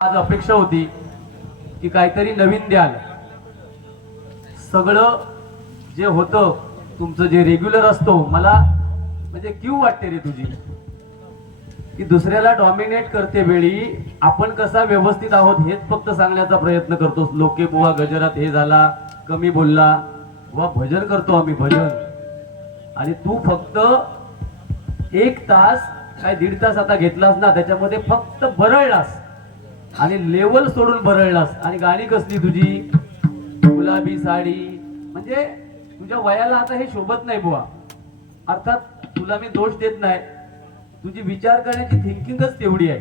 आज अपेक्षा होती की काहीतरी नवीन द्याल. सगळं जे होतं तुमचं जे रेग्युलर असतो मला म्हणजे क्यू वाटते रे तुझी. की दुसऱ्याला डॉमिनेट करते वेळी आपण कसा व्यवस्थित आहोत हेच फक्त सांगण्याचा प्रयत्न करतो. लोके बुवा गजरात हे झाला कमी बोलला. बुवा भजन करतो आम्ही भजन. आणि तू फक्त एक तास काय दीड तास आता घेतलास ना त्याच्यामध्ये फक्त बरळलास. आणि लेवल सोडून भरळलास. आणि गाणी कसली तुझी? गुलाबी साडी. म्हणजे तुझ्या वयाला आता हे शोभत नाही बुवा. अर्थात तुला मी दोष देत नाही. तुझी विचार करण्याची थिंकिंगच तेवढी आहे.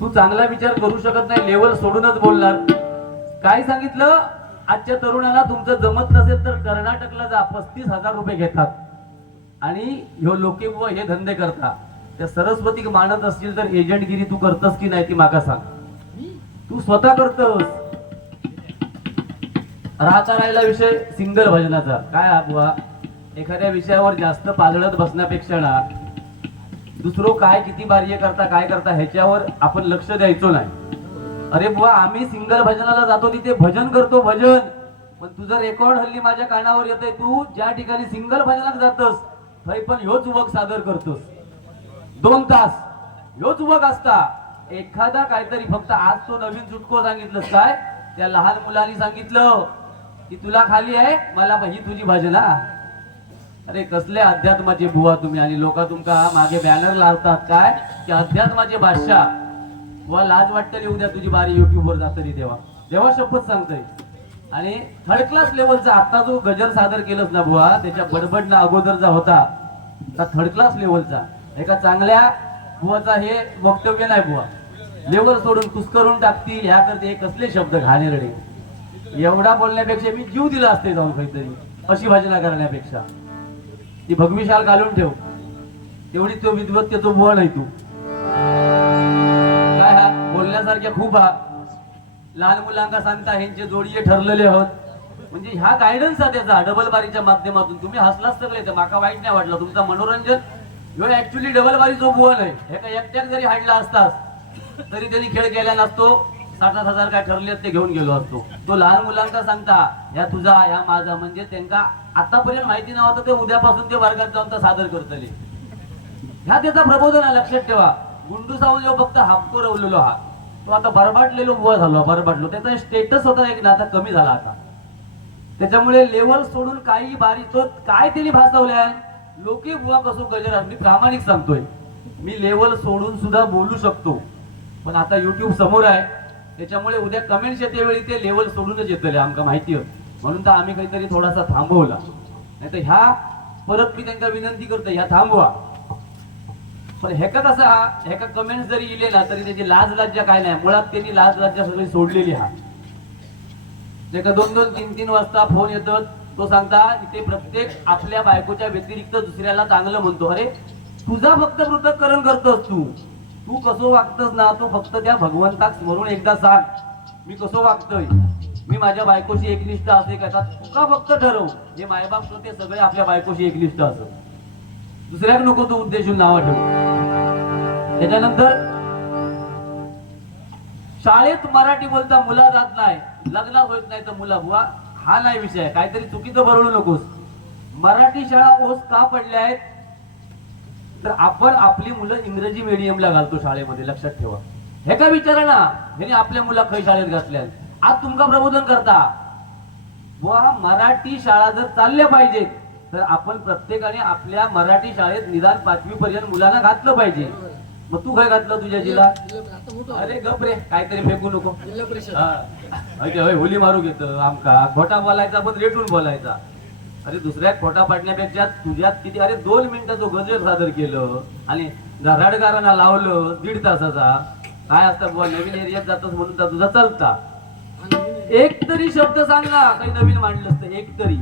तू चांगला विचार करू शकत नाही लेवल सोडूनच बोलणार. काय सांगितलं? आजच्या तरुणाला तुमचं जमत नसेल तर कर्नाटकला जा. पस्तीस हजार रुपये घेतात. आणि ह्यो लोके बुवा हे धंदे करता. त्या सरस्वती मानत असतील तर एजंटगिरी तू करतस की नाही ती माका सांग. तू स्वतः करतस. राहता राहिला विषय सिंगल भजनाचा. काय बुवा? एखाद्या विषयावर जास्त पाजळत बसण्यापेक्षा ना दुसरं काय किती बार्य करता काय करता ह्याच्यावर आपण लक्ष द्यायचो नाही. अरे बुवा आम्ही सिंगल भजनाला जातो तिथे भजन करतो भजन. पण तुझं रेकॉर्ड हल्ली माझ्या कानावर येतंय तू ज्या ठिकाणी सिंगल भजनाला जातस थंय पण ह्योच वक सादर करतोस. दोन तास. ह्यो युवक असता एखादा काहीतरी फक्त आज तो नवीन चुटको सांगितलंस काय? त्या लहान मुलांनी सांगितलं. की तुला खाली आहे. मला ही तुझी भजना अरे कसले अध्यात्माचे बुवा तुम्ही आणि लोक तुमका मागे बॅनर लावतात काय? की अध्यात्माचे बादशाह. बुवा लाज वाटतली उद्या तुझी बारी युट्यूबवर जातली तेव्हा. देवा शपथ सांगतोय. आणि थर्ड क्लास लेवलचा आता जो गजर सादर केलंस ना बुवा त्याच्या बडबडना अगोदरचा होता. थर्ड क्लास लेवलचा एका चांगल्या बुवाचा हे वक्तव्य नाही बुवा. लेवर सोडून कुस्करून टाकतील ह्या करते हे कसले शब्द घाणेरडे एवढा बोलण्यापेक्षा मी जीव दिला असते जाऊन काहीतरी अशी भाजना करण्यापेक्षा. ती भगवीशाल घालून ठेव. तेवढी तो विद्वत्तेचो बुवा नाही तू. काय हा? बोलण्यासारख्या खूप हा. लहान मुलांका सांगता ह्यांचे जोडीये ठरलेले आहोत. म्हणजे ह्या गायडन्स हा त्याचा. डबल बारीच्या माध्यमातून. तुम्ही हसलाच सगळे माका वाईट नाही वाटलं. तुमचा मनोरंजन ह्यो ऍक्च्युली डबल बारीचो बुवा नाही हे काय एकट्याक जरी हाडला असतास तरी त्यांनी खेळ केला नसतो. साठ सात हजार काय ठरले ते घेऊन गेलो असतो. तो लहान मुलांचा सांगता ह्या तुझा ह्या माझा म्हणजे त्यांना आतापर्यंत माहिती नव्हतं ते उद्यापासून ते वर्गात जाऊन तर सादर करतले. ह्या त्याचा प्रबोधन आहे लक्षात ठेवा. गुंडू सावली हो फक्त हापको रवलेलो हा तो आता बरबाटलेलो बुवा झालो बरबाटलो. त्याचा स्टेटस होता एक ना आता कमी झाला आता. त्याच्यामुळे लेवल सोडून काही बारी तो काय त्यांनी भासवल्या? लोके बुवा कसो गजर मी प्रामाणिक सांगतोय. मी लेवल सोडून सुद्धा बोलू शकतो. पण आता युट्यूब समोर आहे. त्याच्यामुळे उद्या कमेंट्स येते वेळी ते लेवल सोडूनच येतले आमका माहिती म्हणून तर आम्ही काहीतरी थोडासा थांबवला. नाही तर ह्या परत मी त्यांना विनंती करतो ह्या थांबवा. पण हेका कसा हा हेका कमेंट्स जरी इले ना तरी त्याची लाज लज्जा काय नाही. मुळात त्यांनी लाज लज्जा सगळी सोडलेली हा त्याका दोन दोन तीन तीन वाजता फोन येतात. तो सांगता इथे प्रत्येक आपल्या बायकोच्या व्यतिरिक्त दुसऱ्याला चांगलं म्हणतो. अरे तुझा फक्त पृथककरण करतोस तू. तू कसं वागतस ना तो फक्त त्या भगवंताक स्मरून एकदा सांग मी कसं वागतोय? मी माझ्या बायकोशी एकनिष्ठ असे का? तुका फक्त ठरव? हे मायबाप ते सगळे आपल्या बायकोशी एकनिष्ठ असत. दुसऱ्याक नको तो उद्देशून नाव ठेव. त्याच्यानंतर शाळेत मराठी बोलता मुला जात नाही लग्न होत नाही तर मुला बुवा. हा नाही विषय. काहीतरी चुकीचं बरळू नकोस. मराठी शाळा ओस का पडल्या आहेत? तर आपण आपली मुलं इंग्रजी मीडियमला घालतो शाळेमध्ये लक्षात ठेवा. हे काय विचारा ना? ह्याने आपल्या मुला खै शाळेत घातल्या आज तुमका प्रबोधन करता. वा मराठी शाळा जर चालल्या पाहिजेत तर आपण प्रत्येकाने आपल्या मराठी शाळेत निदान पाचवी पर्यंत मुलांना घातलं पाहिजे. मग तू काय घातलं तुझ्या मोठं अरे गप रे काहीतरी फेकू नको. हा. होय होली मारू घेत आमका. खोटा बोलायचा पण रेटून बोलायचा. अरे दुसऱ्या खोटा पाडण्यापेक्षा तुझ्यात किती अरे दोन मिनिटाचं गजर सादर केलं आणि धराडकारांना लावलं दीड तासाचा. काय असतं बुवा नवीन एरियात जातोस म्हणून तुझा चालता. एक तरी शब्द सांग काही नवीन मांडलंस तर एक तरी.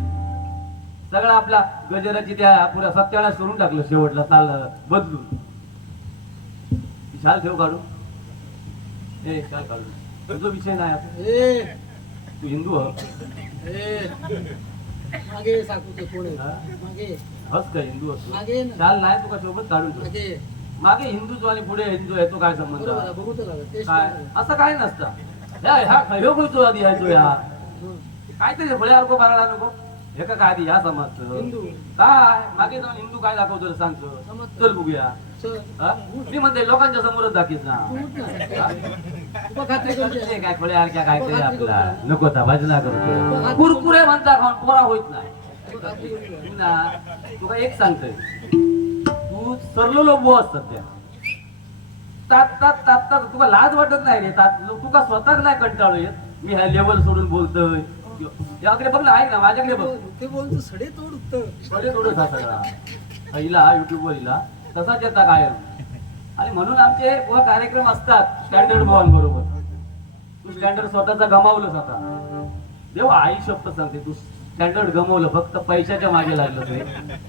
सगळा आपला गजराची त्या पुऱ्या सत्यानाश करून टाकलं शेवटला चाल बदलून. शाल ठेव काढून ए शाल काढून तुझा विषय नाही आता. ए तू हिंदू ह ए मागे साकू ते कोण? मागे हस का हिंदू असतो मागे शाल नाही तुका सोबत काढून. मागे मागे हिंदूचो आणि पुढे हिंदू आहे तो काय संबंध तर काय. असं काय नसतं ह्या खयचो आधी यायचो या हं. काहीतरी फळे अर्को करायला नको हे का काय आधी या समजतं हिंदू काय मागे जाऊन हिंदू काय दाखवतो सांगतो. चल बघूया चल. हा? मी म्हणते लोकांच्या समोरच दाखीस ना. खात्री करून ते. काय अर्क्या काय तरी आपला. नको भजना करतो. कुरकुरे म्हणता खाऊन पोरा होत नाही. ना तुका एक सांगतोय. तू सरलेलो बो असतात त्या तात तात तात तात तुका लाज वाटत नाही रे तात. तुका स्वतःच नाही कंटाळू येत. मी ह्या लेवल सोडून बोलतोय. याकडे बघ ना ऐक ना माझ्याकडे बघ. ते बोलतो सडे तोड बरे थोडं हा सगळा. पहिला युट्यूबवर हिला तसाच येता कायम. आणि म्हणून आमचे व कार्यक्रम असतात स्टँडर्ड बरोबर. तू स्टँडर्ड स्वतःचा गमावलंस आता. देवा आई शब्द सांगते तू स्टँडर्ड गमावलं फक्त पैशाच्या मागे लागलं ते.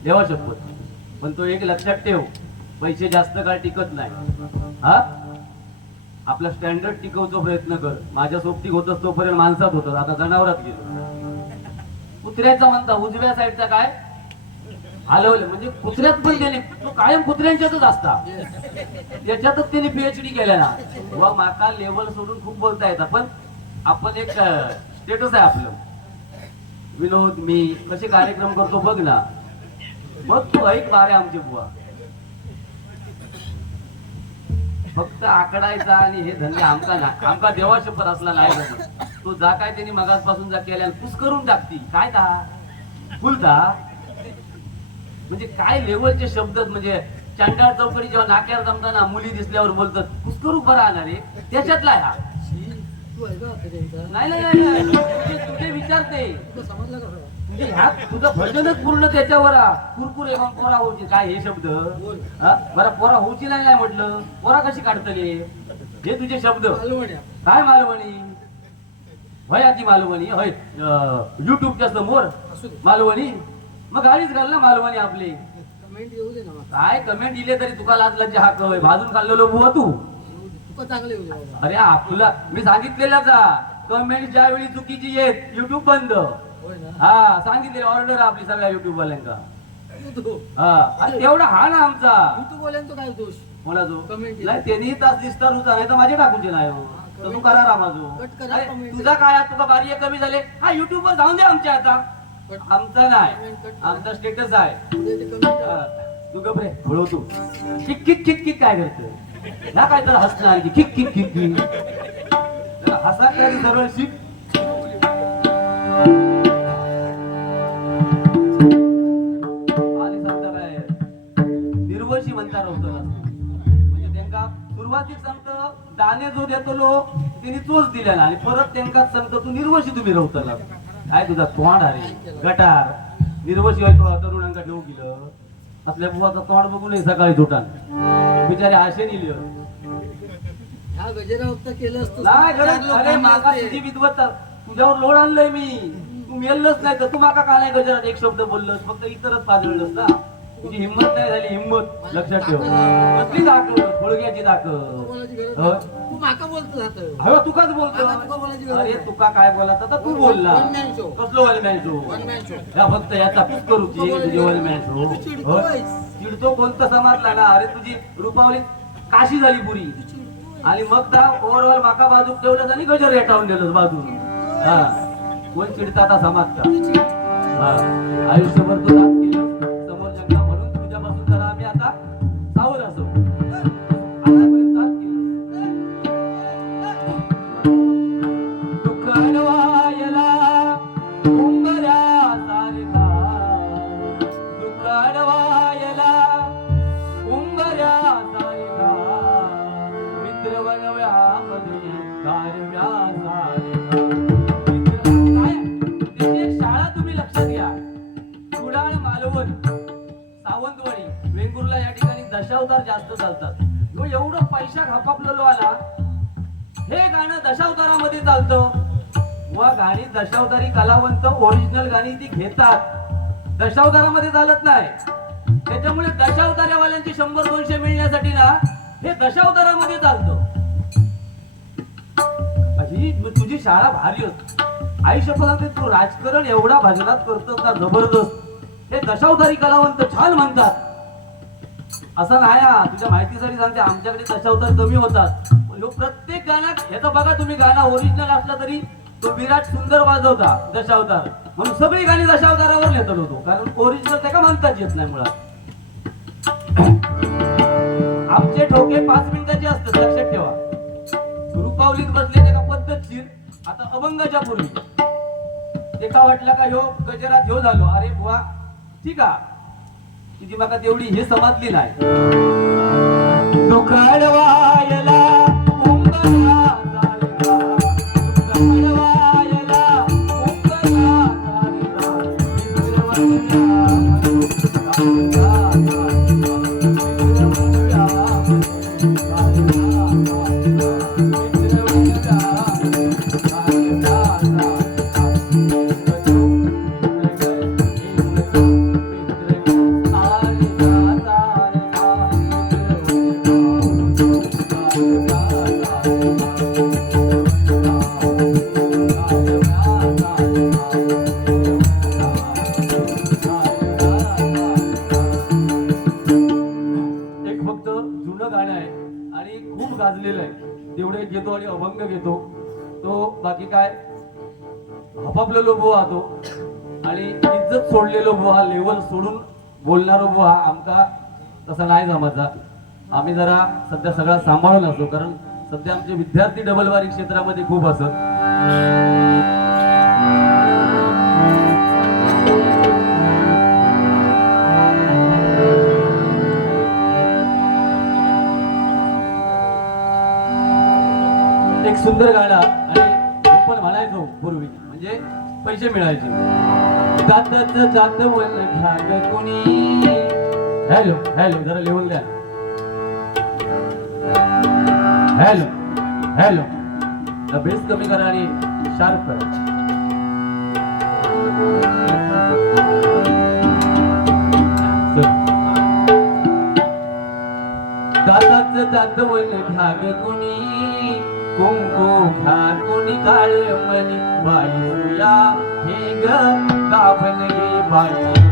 देवा शब्द. पण तो एक लक्षात ठेव पैसे जास्त काळ टिकत नाही. हा? आपला स्टँडर्ड टिकवतो प्रयत्न कर. माझ्या सोबती होतच तोपर्यंत माणसात होतो आता जनावरात गेलो. कुत्र्याचा म्हणता उजव्या साईडचा काय? हलवलं. म्हणजे कुत्र्यात पण त्याने तो कायम कुत्र्यांच्यातच असता. त्याच्यातच त्याने पीएचडी केलेला. ना व माका लेवल सोडून खूप बोलता येतात पण आपण एक स्टेटस आहे आपलं. विनोद मी कसे कार्यक्रम करतो बघ ना. मग तू ऐक बारे आमचे बुवा. फक्त आकडायचा आणि हे धंदे आमचा ना आमका देवा शपथ असला नाही तो जा काय त्यांनी मगासपासून जा केल्या पुस करून टाकती. काय का फुलता म्हणजे काय लेवलचे शब्द म्हणजे चांडाळ चौकडी जेव्हा नाक्यावर जमताना मुली दिसल्यावर बोलतात पुष्करू बरा आणणार आहे त्याच्यातला हा. नाही नाही म्हणजे तुझे- विचारते म्हणजे ह्यात तुझं भजनच पूर्ण त्याच्यावर कुरकुर कुरकुरे पोरा होऊची काय हे शब्द? बरं पोरा होऊची नाही नाही म्हटलं. पोरा कशी काढतले? हे तुझे शब्द. काय मालवणी? ती मालवणी होय. युट्यूबच्या समोर मालवणी? मग गाडीच घाल ना मालवणी आपली. कमेंट येऊ दे ना मला. काय कमेंट दिले तरी तुका लाज लज्जा हा कळ भाजून खाल्लेलो बुवा तू. चांगलं अरे आपला मी सांगितलेलाच कमेंट ज्यावेळी चुकीची येत युट्यूब बंद. हा सांगितले ऑर्डर आपली सगळ्या युट्यूब वाल्यांका. हा तेवढा हा ना आमचा. युट्यूब वाल्यांचा काय दोष? कोणा जो. नाही त्यांनी तास दिसतात होता नाही तर माझे टाकूचे नाही हो. तू करा रामाजो. तुझा काय? तुका बारीक कमी झाले. हा युट्यूब वर जाऊन दे आमच्या आता. आमचा नाही. आमचा स्टेटस आहे. ते कमेंट हा. तू गप रे हळू तू. किक किक किक किक काय करतो ना काय तर हसणार की किक किक किक किक. हसा तरी सरळ शिक. काय निर्वशी म्हणता नव्हतं म्हणजे त्यांका सुरुवातीक सांगतं दाणे जो देतलो त्यांनी तोच दिलेला. आणि परत त्यांका सांगतं तू निर्वशी तुम्ही रवतला काय तुझा तोंड अरे. गटार. निर्वशी व्हायचो तरुणांका ठेवू गेलं असल्या बुवाचा तोंड बघून सकाळी झोटान बिचारे आशे विद्वत तुझ्यावर लोड आणलंय मी. तू मेललंच नाही तर तू माका का नाही गजरात एक शब्द बोललंस. फक्त इतरच पाजळलंस ना. तुझी हिंमत नाही झाली हिंमत. लक्षात ठेव. कसली दाखव खोळग्याची तुका हो. माका बोलतो जातं. अहो तुकाच आता तुका बोलतो गरज अरे नाही. तुका काय बोला तर तू बोलला One man show. कसलो वन मॅन शो. या फक्त याचा पीस करूची तुझी वन मॅन शो तू चिडतोयस. चिडतो कोणतं समाजला ना अरे तुझी रुपावली काशी झाली पुरी. आणि मग त्या ओव्हरऑल माका बाजूक ठेवलं आणि गजर रेटावून दिलं बाजू हा कोण चिडता आता समाजचा. हा. आयुष्यभर तू केलं दशावतारी कलावंत ओरिजिनल गाणी ती घेतात. दशावतारामध्ये चालत नाही. त्याच्यामुळे दशावतार्यावाल्यांची शंभर दोनशे मिळण्यासाठी ना हे दशावतारामध्ये चालतो. ही तुझी शाळा भारी असते आई शपथ तू राजकारण एवढा भजनात करतोस का जबरदस्त. हे दशावतारी कलावंत छान म्हणतात. असा नाही तुझ्या माहितीसाठी सांगते आमच्याकडे दशावतार कमी होतात. ह्यो प्रत्येक गाण्यात ह्याचा बघा तुम्ही गाणं ओरिजिनल असला तरी तो विराट सुंदर वाजवता दशावतार. म्हणून सगळी गाणी दशावतारावर नेतल होतो. कारण ओरिजिनल त्याला म्हणताच येत नाही मुळात. आमचे ठोके पाच मिनिटाचे असतात लक्षात ठेवा. रुपावलीत बसले का पद्धतशीर आता अभंगाच्या पूर्वी ते का वाटलं का ह्यो गजरात ह्यो झालो. अरे बुवा ठीक आ. तिची माका तेवढी हे समजली नाही. दुखडवायला हपापलेलो बुवा तो. आणि इज्जत सोडलेलो बुवा लेवल सोडून बोलणारो बुवा आमका तसा नाही जमाचा आम्ही जरा सध्या सगळा सांभाळून असतो कारण सध्या आमचे विद्यार्थी डबलवारी क्षेत्रामध्ये खूप असत. एक सुंदर गाणं. पैसे मिळायचे. जातच जात वन घ्याग कुणी. हॅलो हॅलो जरा लिहून द्या. हॅलो हॅलो बेस कमी करा आणि शार्प करा. दादाच दात वन घाग कुणी. कुंकू घा कुणी काळ मनी बाई सुया हे ग गे बाई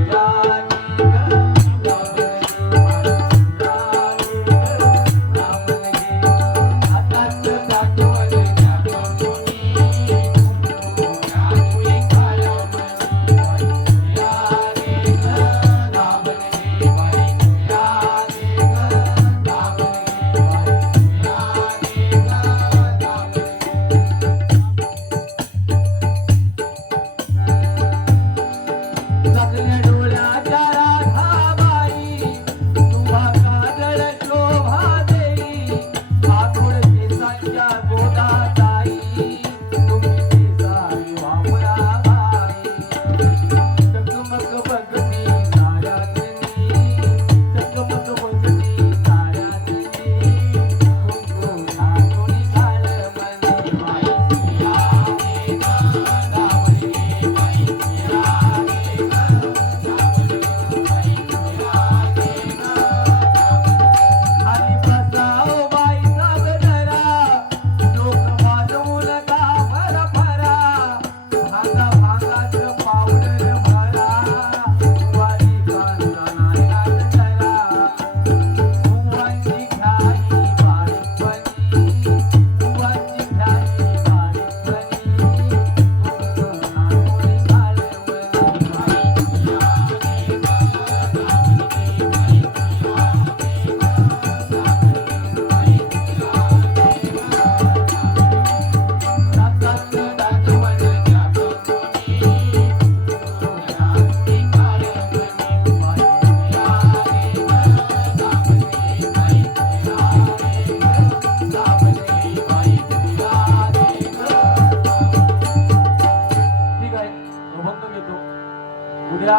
उद्या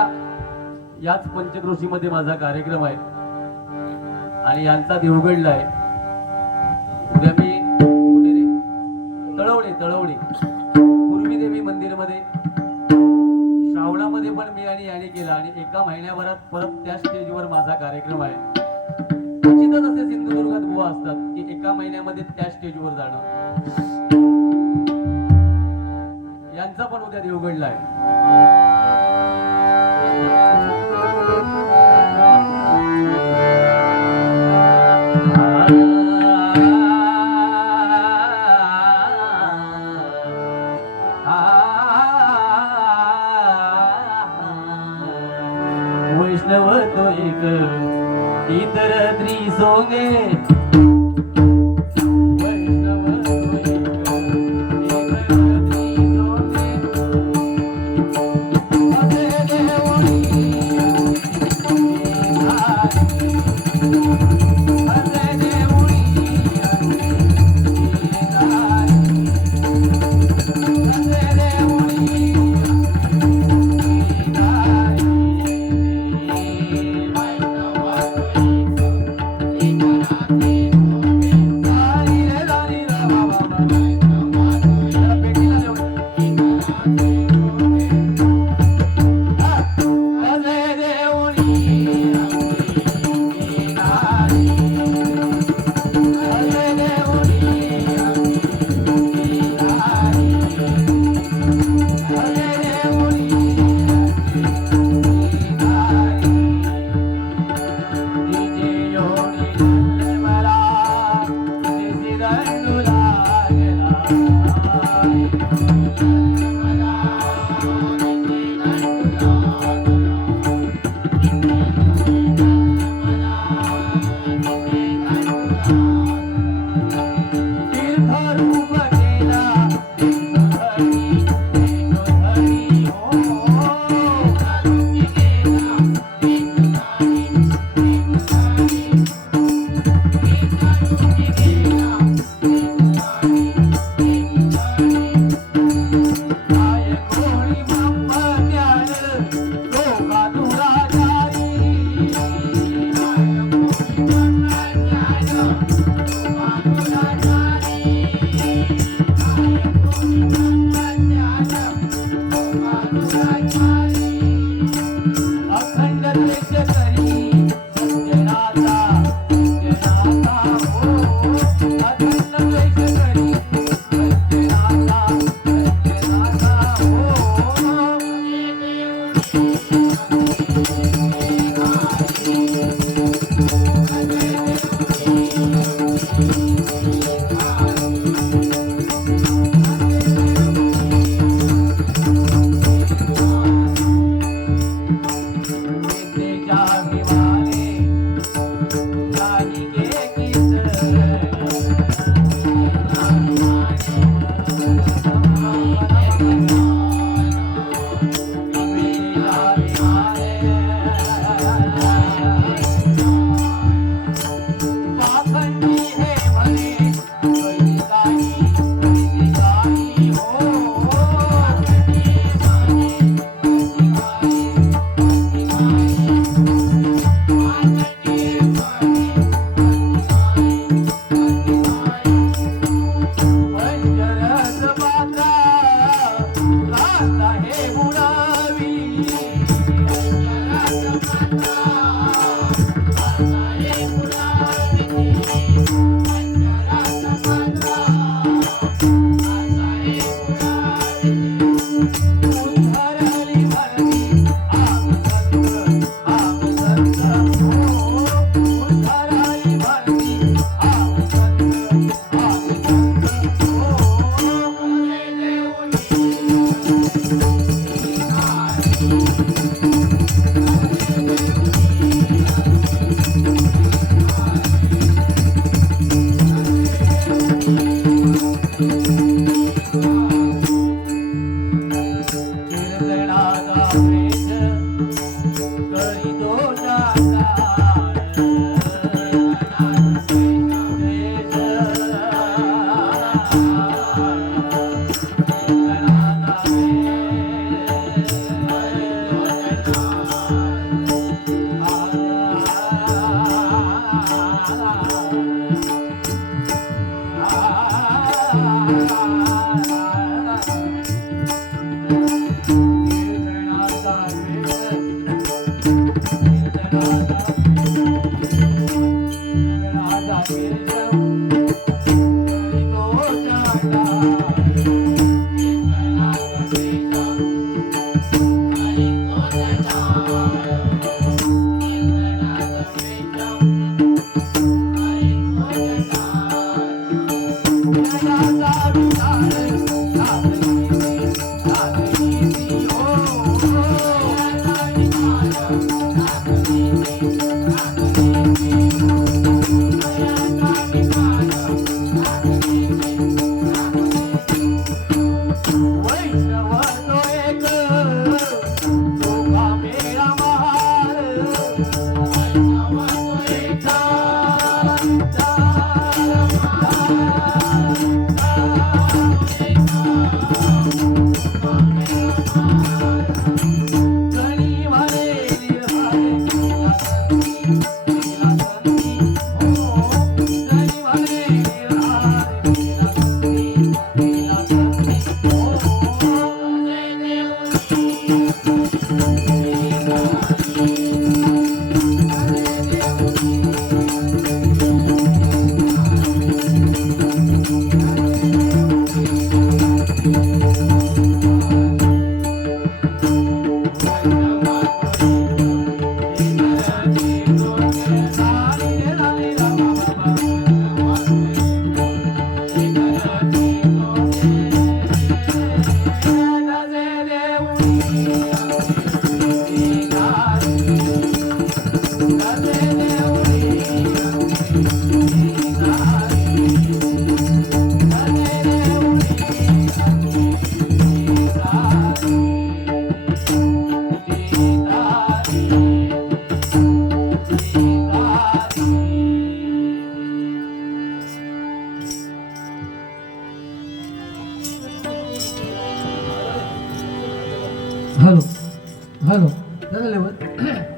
याच पंचक्रोशीमध्ये माझा कार्यक्रम आहे. आणि यांचा देवगडला आहे. उद्या मी कुठे रे? तळवणे तळवणे. पूर्वी देवी मंदिरमध्ये. श्रावणामध्ये पण मी आणि याने केला. आणि एका महिन्याभरात परत त्या स्टेजवर माझा कार्यक्रम आहे. क्वचितच असे सिंधुदुर्गात बुवा असतात की एका महिन्यामध्ये त्या स्टेजवर जाणं. यांचा पण उद्या देवगडला आहे. वैष्णव तो एक इतर त्रिसोंगे